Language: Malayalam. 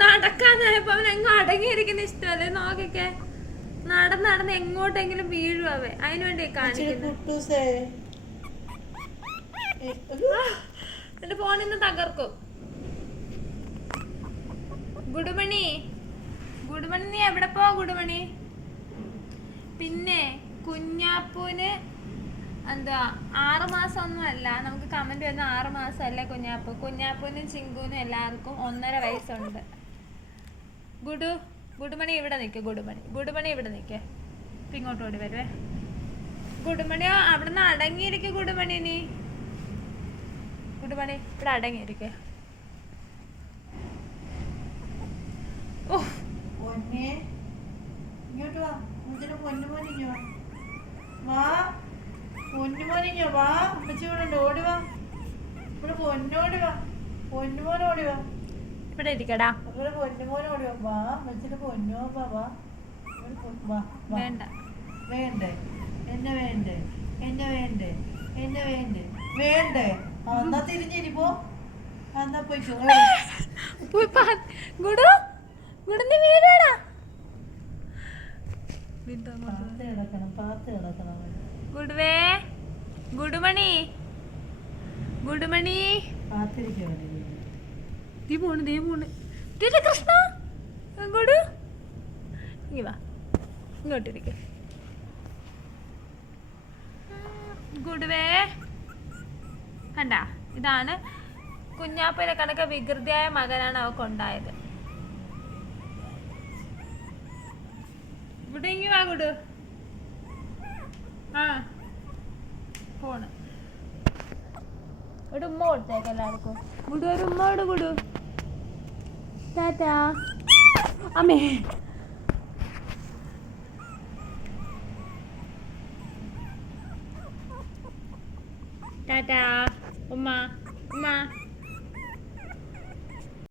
നടക്കാനായപ്പോ അവൻ എങ്ങോ അടങ്ങിയിരിക്കുന്ന ഇഷ്ടമല്ലേ. നോക്കിക്കെ നടന്ന് എങ്ങോട്ടെങ്കിലും വീഴും അവൻ. അതിനുവേണ്ടി കാണിക്കുന്നു. എന്റെ ഫോണിന്ന് തകർക്കും. ഗുഡുമണി നീ എവിടെ പോ ഗുഡുമണി? പിന്നെ കുഞ്ഞാപ്പൂന് എന്താ 6 മാസം ഒന്നും അല്ല. നമുക്ക് കമന്റ് വരുന്ന 6 മാസം അല്ലേ കുഞ്ഞാപ്പൂനും ചിങ്കുനും എല്ലാവർക്കും 1.5 വയസ്സുണ്ട്. ഗുഡുമണി ഇവിടെ നിൽക്കുക. ഗുഡുമണി ഇവിടെ നിൽക്കേ. ഇങ്ങോട്ട് ഓടി വരുവേ. ഗുഡുമണിയോ അവിടുന്ന് അടങ്ങിയിരിക്കും. ഗുഡുമണി ഇവിടെ അടങ്ങിയിരിക്കേ. ഇങ്ങോട്ട് വാ. പൊന്നുമോനിഞ്ഞോ വാ. പൊന്നുമോനിഞ്ഞോ വാ. അമ്മച്ചി ഇവിടെ ഉണ്ട്. ഓടി വാ. ഇവിടെ പൊന്നോടി വാ. പൊന്നുമോനോടി വാ. ഇവിടെ ഇരിക്കടാ. ഇവിടെ പൊന്നുമോനോടി വാ. വാ അമ്മച്ചിയുടെ പൊന്നോ വാ. വേണ്ട വേണ്ടേ? എന്നെ വേണ്ടേ? വേണ്ടേ? എന്നാ തിരിഞ്ഞിരി പോ. എന്നാ പോയിക്കോ. ഗുഡുമണി കൃഷ്ണ ഇങ്ങോട്ടിരിക്ക. ഗുഡുവേ കണ്ട, ഇതാണ് കുഞ്ഞാപ്പനെ കണക്ക് വികൃതിയായ മകനാണ് അവക്ക് ഉണ്ടായത്. ഇവിടെ ഇങ്ങി വാ ഗുഡു. ഫോണ് ഒരു ഉമ്മ കൊടുത്തേക്ക് എല്ലാവർക്കും. ഗുഡു ഒരു ഉമ്മോട്. ഗുഡു ടാറ്റാ. അമ്മേ ടാറ്റാ. ഉമ്മ